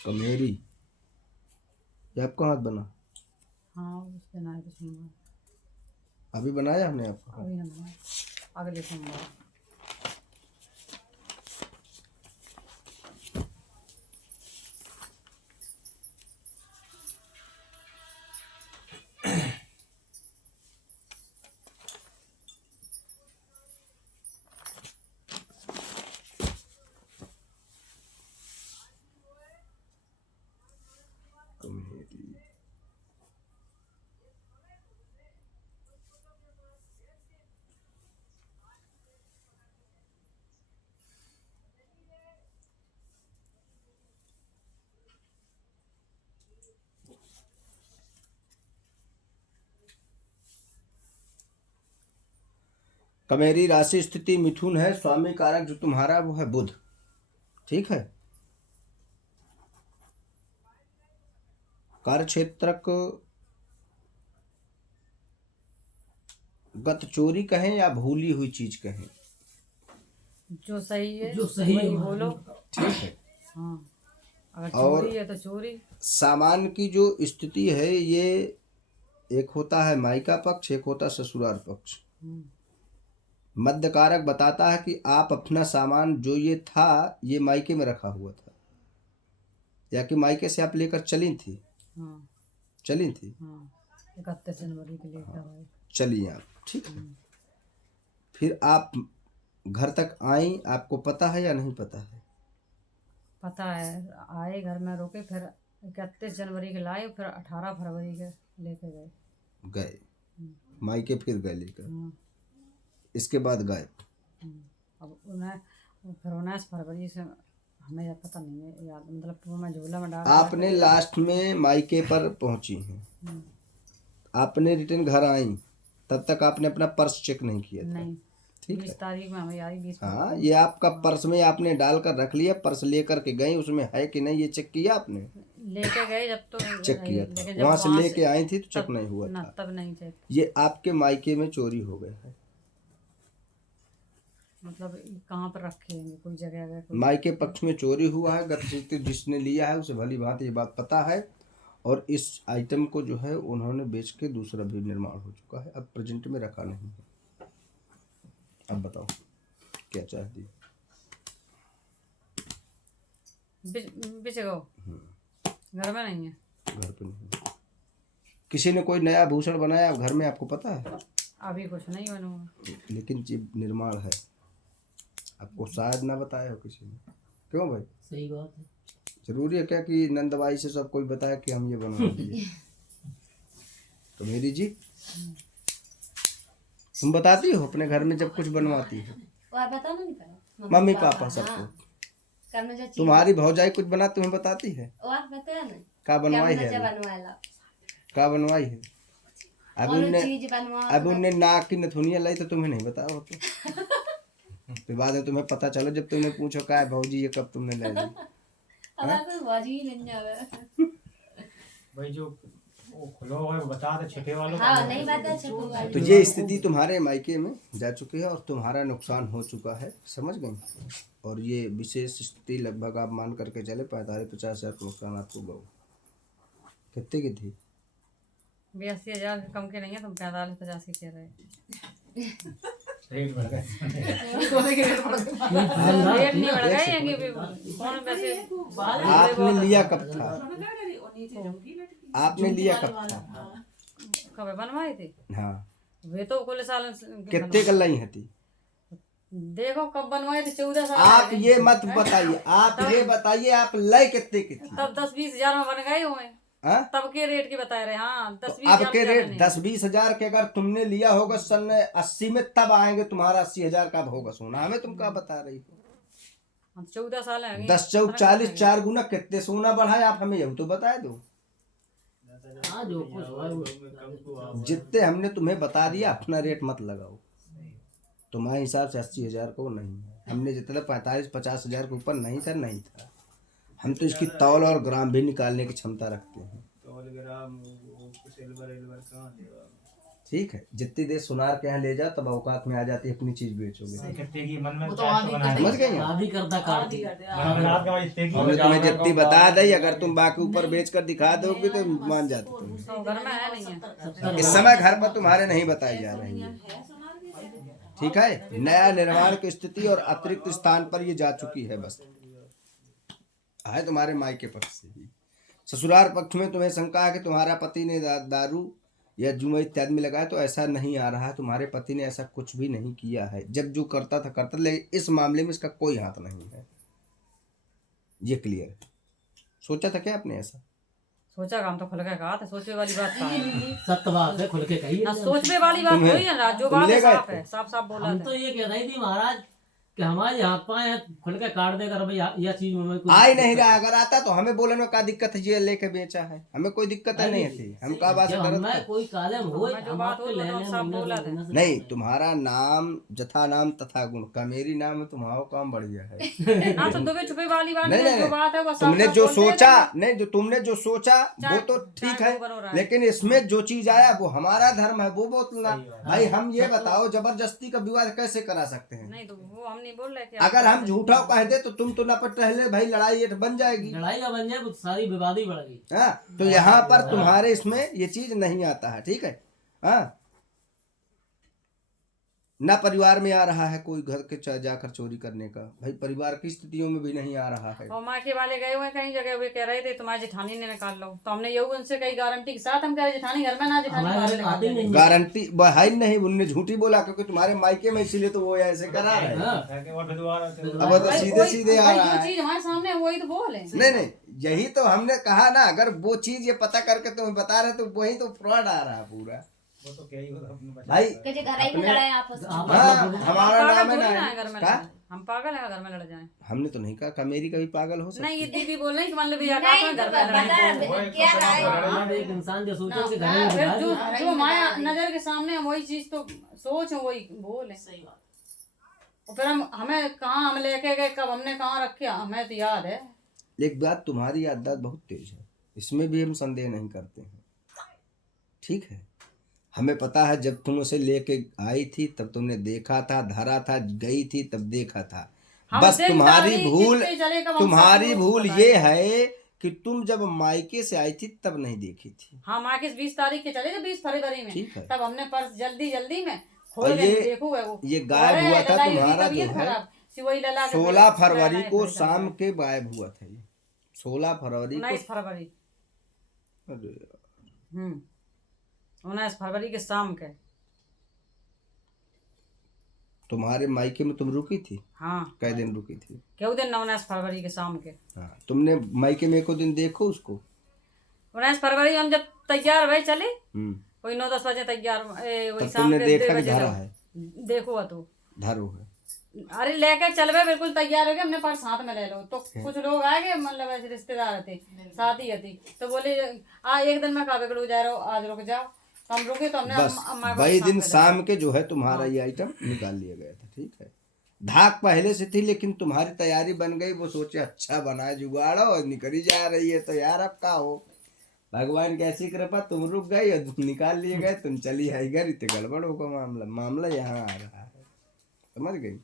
कमेरी, ये आपका हाथ बना? हाँ उस दिन आए थे सोमवार। अभी बनाया हमने आपका? अभी हम अगले सोमवार। कमेरी, कमेरी राशि स्थिति मिथुन है, स्वामी कारक जो तुम्हारा वो है बुध, ठीक है। कार्य क्षेत्रक गत चोरी कहें या भूली हुई चीज कहें? जो सही है जो सही वही है बोलो। ठीक है। हाँ अगर और चोरी है तो चोरी। सामान की जो स्थिति है ये एक होता है मायका पक्ष, एक होता है ससुराल पक्ष। मध्य कारक बताता है कि आप अपना सामान जो ये था ये मायके में रखा हुआ था, या कि मायके से आप लेकर चली थी? हाँ चली थी। हाँ 31 जनवरी के लिए क्या भाई। चलिए आप, ठीक है। फिर आप घर तक आई, आपको पता है या नहीं पता है? पता है, आए घर में रुके, फिर 31 जनवरी के लाए, फिर 18 फरवरी के लेके गए। गए मायके, फिर गए लेकर, हाँ। इसके बाद गए। अब उन्हें फिर 19 फरवरी से हमें याद पता नहीं है, याद मतलब वो मैं झोला में डाल आपने लास्ट में मायके पर पहुंची हैं, आपने रिटर्न घर आई, तब तक आपने अपना पर्स चेक नहीं किया था? नहीं। ठीक 20 है। तारीख में हमें आई 20। हाँ, ये आपका पर्स में आपने डालकर रख लिया, पर्स लेकर के गई, उसमें है कि नहीं ये चेक किया आपने? लेके गए जब तो चेक किया था, लेकिन जब वहां से वहाँ लेके आई थी तो चेक तब नहीं हुआ ना, था। तब नहीं चेक। ये आपके मायके में चोरी हो गया है। मतलब कहाँ पर रखे हैं, कोई जगह अगर कोई मायके पक्ष में चोरी हुआ है, गतिविधि जिसने लिया है उसे भली भांति ये बात पता है, और इस आइटम को जो है उन्होंने बेच के दूसरा भी निर्माण हो चुका है, अब प्रेजेंट में रखा नहीं है। अब बताओ क्या चाहती? बेच गो, घर में नहीं है। घर पे नहीं। किसी ने कोई नया आभूषण बनाया घर में, आपको पता है? अभी कुछ नहीं बनूंगा, लेकिन ये निर्माण है, आपको शायद ना बताया हो किसी ने। क्यों भाई? सही बात है। जरूरी है क्या कि नंदबाई से सब कोई बताया कि हम ये बना दिए? तो मेरी जी, तुम बताती हो अपने घर में जब कुछ बनवाती हो? मम्मी पापा सबको। तुम्हारी भौजाई कुछ बना तुम्हें बताती है? का बनवाई है? का बनवाई है? अब उनने नाक की नथुनिया लाई तो तुम्हें नहीं बताया हो तो फिर बाद में तुम्हें पता चलो जब तुमने पूछो का है भौजी ये कब तुमने ले ली? भाई जो वो खुलो है बता दे, छिपे वालों हाँ, नहीं बता तो ये स्थिति तुम्हारे मायके में जा चुकी है और तुम्हारा नुकसान हो चुका है, समझ गए? और ये विशेष स्थिति लगभग आप मान करके चले 45-50 हज़ार का नुकसान आपको गो। कितने की थी? 82,000 कम के नहीं है, तुम 45-50 की कह रहे हैं। रेट बढ़ गए। रेट नहीं बढ़ गए हैं कि कौन वैसे आपने लिया कब था? आपने लिया कब था? कब बनवाए थे? हाँ, वे तो कुल साल कितने का लाई थी? देखो कब बनवाए थे, 14 साल। आप ये मत बताइए, आप ये बताइए आप लाई कितने की थी? तब 10-20 हजार में बन गए हुए। हाँ? तब के रेट की बता रहे हैं। हाँ 10-20 अब हजार के से रेट ज्यादा 10-20 हज़ार के अगर तुमने लिया होगा सन 80 में, तब आएंगे तुम्हारा 80 हज़ार का होगा सोना। हमें तुम क्या बता रही हो? नहीं। 14 साल है। 10 चौक 40, 4 गुना कितने सोना बढ़ाए आप हमें यही तो बता दो। हाँ जो कुछ हुआ है वो जितने हमने तुम्हें बता दिया, अपना रेट मत लगाओ। तुम्हारे हिसाब से 80 हज़ार को नहीं है, हमने जितना 45-50 हज़ार के ऊपर नहीं था, नहीं था। हम तो इसकी तौल और ग्राम भी निकालने की क्षमता रखते हैं। ठीक है, जितनी देर सुनार के यहाँ ले जाओ तब औकात में आ जाती है अपनी चीज बेचोगे। कितने की मन में वो तो चाहे आदि बनाए। समझ गए? आदि करता काटती मन में रात का इतने की हमने तुम्हें जितनी बता दी, अगर तुम बाकी ऊपर बेच कर दिखा दोगे तो मान जाते तुम। तो घर में है नहीं है। इस समय घर पर तुम्हारे नहीं बताई जा रही है, ठीक है। नया निर्माण की स्थिति और अतिरिक्त स्थान पर ये जा चुकी है, बस है तुम्हारे मायके पक्ष से ही। ससुराल पक्ष में तुम्हें शंका है कि तुम्हारा पति ने दारू या जुआ इत्यादि में लगाया, तो ऐसा नहीं आ रहा है। तुम्हारे पति ने ऐसा कुछ भी नहीं किया है, जब जो करता था करता, लेकिन इस मामले में इसका कोई हाथ नहीं है, ये क्लियर है। सोचा था क्या आपने ऐसा? सोचा काम तो खुल के कहा था, सोचने वाली बात कहाँ है? सत्य बात है, खुल के कही ना सोचने वाली बात तुम्हें- कोई है ना, जो तुम बात ले है गए साफ थे? है, साफ साफ बोला हम था। तो ये कह रही थी महाराज कि हमारे हाथ पाए खुल के काट देकर भाई यह चीज में कुछ आ ही नहीं रहा, अगर आता तो हमें बोलने में क्या दिक्कत है? ये लेके बेचा है, हमें कोई दिक्कत है नहीं थी। हम का बात जब कर हमें कोई कालम हो हमें जो हम बात आपके हो, वो तो लेने सब महीने बोला दो था। महीने से नहीं, तुम्हारा नाम जथा नाम तथा गुण का, मेरी नाम है, तुम्हारा काम बढ़िया है। ना तो दुबे छुपे वाली बात नहीं, है, नहीं, जो बात है वो साफ तुमने साफ जो बोलते हैं सोचा, ना। नहीं जो तुमने जो सोचा वो चाहे- तो चाहे ठीक है, वो बनो रहा है। लेकिन इसमें जो चीज आया वो हमारा धर्म है, वो बोलना। सही बात। भाई हम ये बताओ, जबरदस्ती का विवाद कैसे करा सकते हैं? नहीं तो वो हम नहीं बोल रहे थे। अगर हम झूठा कह दे तो तुम तो न पट रहे, भाई लड़ाई ये बन जाएगी। लड़ाई का बन जाए तो सारी विवाद ही बढ़ गई। हाँ, तो यहाँ पर तुम्हारे इसमें ये चीज नहीं आता है, ठीक है। हाँ, न परिवार में आ रहा है कोई घर के जाकर चोरी करने का, भाई परिवार की स्थितियों में भी नहीं आ रहा है। और माँ के वाले गए हुए कहीं जगह, वे कह रहे थे तुम्हारी जेठानी ने निकाल लो, तो हमने यही उनसे कई गारंटी के साथ हम कह रहे जेठानी घर में ना, जेठानी हमारे बाहर घर निकाल आते ही देंगे। नहीं। गारंटी है नहीं, उनने झूठी बोला क्योंकि तुम्हारे मायके में, इसीलिए तो वो ऐसे करा रहे हैं। और विद्वान अब वो तो भाई सीधे वही- सीधे आ भाई रहा जो है। चीज हमारे सामने है वही तो बोले। नहीं नहीं, यही तो हमने कहा ना, अगर वो चीज ये पता करके तुम्हें बता रहे तो वही तो फ्रॉड आ रहा है पूरा। वो तो क्या ही होगा अपने बच्चे भाई कि जे घर ही में लड़ाई आपस में। हाँ, हमारा पागल नाम है थोड़ी ना ना, है घर में का? लड़ाई। हम पागल है घर में लड़ जाए? हमने तो नहीं कहा मेरी कभी पागल हो सकती। नहीं, ये दीदी बोल रही कि मतलब भैया नहीं, घर में बता- लड़ाई। वो एक क्या तो राय? हाँ, एक इंसान जो सोचे कि घर हाँ, में फिर बिठा जो दिया। जो माया नजर के सामने है वही चीज तो सोच है, वही बोल है। सही बात। और फिर हमें कहाँ हम लेके गए, कब हमने कहाँ रखे, हमें तो याद है। एक बात, तुम्हारी याददाश्त बहुत तेज है, इसमें भी हम संदेह नहीं करते हैं, ठीक है। हमें पता है जब तुम उसे लेके आई थी तब तुमने देखा था, धरा था, गई थी तब देखा था। हम बस देखता तुम्हारी नहीं, भूल, किससे चले कब हम तुम्हारी सबको भूल बताएं। ये है कि तुम जब मायके से आई थी तब नहीं देखी थी, हाँ, माँ के 20 तारीख के चले थे, 20 फरवरी में। ठीक है। तब हमने पर्स जल्दी जल्दी में खोल और के ये- देखो है वो। ये गायब हुआ था लड़ाई हुई, तुम्हारा जो तबीयत है, खराब, सिवई लला के 16 फिर फरवरी लड़ाई को फिर शाम चल के गायब हुआ था ये, 16 फरवरी रहा। 19 को। फरवरी अरे, 19 फरवरी के शाम के। तुम्हारे मायके में तुम रुकी थी? हाँ, कई दिन रुकी थी? क्यों दिन 19 फरवरी के शाम के। हाँ, तुमने मायके में एको दिन देखो उसको? 19 फरवरी हम जब तैयार भई चले, हम्म, वही 9-10 बजे तैयार, वही तब शाम तुमने के देखा 2 कि बजे धरा तक। है, देखो हुआ तो धरो है। अरे लेके चल गए, बिल्कुल तैयार हो गए, हमने पर्स हाथ में ले लो, तो कुछ लोग आ गए, मतलब ऐसे रिश्तेदार थे, शादी थी, तो बोले एक दिन मैं कहा बिगड़ू जा रहा हूँ, आज रुक जाओ, तो हम रुके, तो हमने बस अम्मा को वही शाम दिन में शाम के जो है तुम्हारा ये आइटम निकाल लिया गया था, ठीक है। धाक पहले से थी, लेकिन तुम्हारी तैयारी बन गई, वो सोचे अच्छा बना जुगाड़ो और निकली जा रही है, तो यार अब का हो, भगवान की ऐसी कृपा, तुम रुक गई और तुम निकाल लिए गए, तुम चली आई घर, इतने गड़बड़ होगा मामला यहाँ आ रहा है, समझ गई।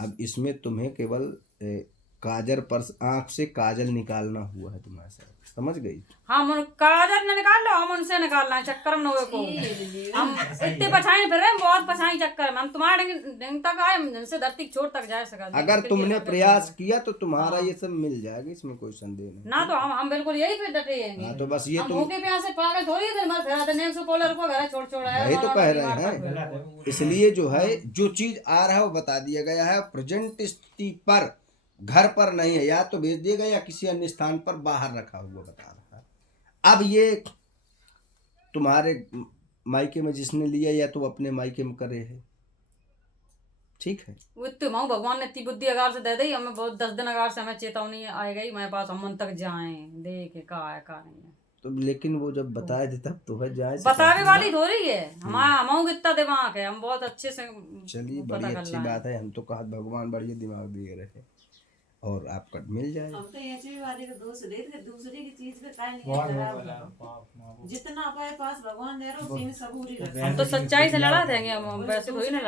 अब इसमें तुम्हें केवल काजल पर आंख से काजल निकालना हुआ है तुम्हारे साथ, समझ गई। हम काजल न निकाल लो, हम उनसे निकालना है, चक्कर में हुए को हम इतने पछाई फिर रहे हैं, बहुत पछाई चक्कर में हम तुम्हारे डिंग तक आए, हम जिनसे धरती छोड़ तक जा सका। अगर तुमने प्रयास किया तो तुम्हारा ये सब मिल जाएगा, इसमें कोई संदेह नहीं। ना तो हम बिल्कुल यही पे डटे हैं। हाँ, तो बस ये हम तुम भूखे प्यासे पागल थोड़ी दिन भर फिरा थे, 100 पोलर को घर छोड़ छोड़ आया, यही तो हमारा कह बीमार रहे पड़ हैं, गया। इसलिए जो है जो चीज आ रहा है वो बता दिया गया है, प्रेजेंट स्थिति पर घर पर नहीं है, या तो भेज दिया गया या किसी अन्य स्थान पर बाहर रखा हुआ बता रहा है। अब ये तुम्हारे मायके में जिसने लिया या तो अपने मायके में करे है, ठीक है। वो तो माँ भगवान ने इतनी बुद्धि अगार से दे दी हमें, बहुत 10 दिन अगार से हमें चेतावनी आ गई मेरे पास, हम उन तक जाएं देखे का है का नहीं है। तो लेकिन वो जब बताए थे तब तो है जाए बतावे वाली थोड़ी है, हमारा हम कितना दिमाग है, हम बहुत अच्छे से चलिए, पता बड़ी कर अच्छी लाए। बात है, हम तो कहा भगवान बढ़िया दिमाग दिए रहे और आपका मिल जाए। हम तो ऐसे भी वाले को दोष देते, दूसरे की चीज पे काहे नहीं बहुत खराब बोला, हो। बाप माँ जितना अपने पास भगवान दे रहे हो उतनी सबूरी रखो। हम तो सच्चाई से लड़ा देंगे, हम वैसे थोड़ी ना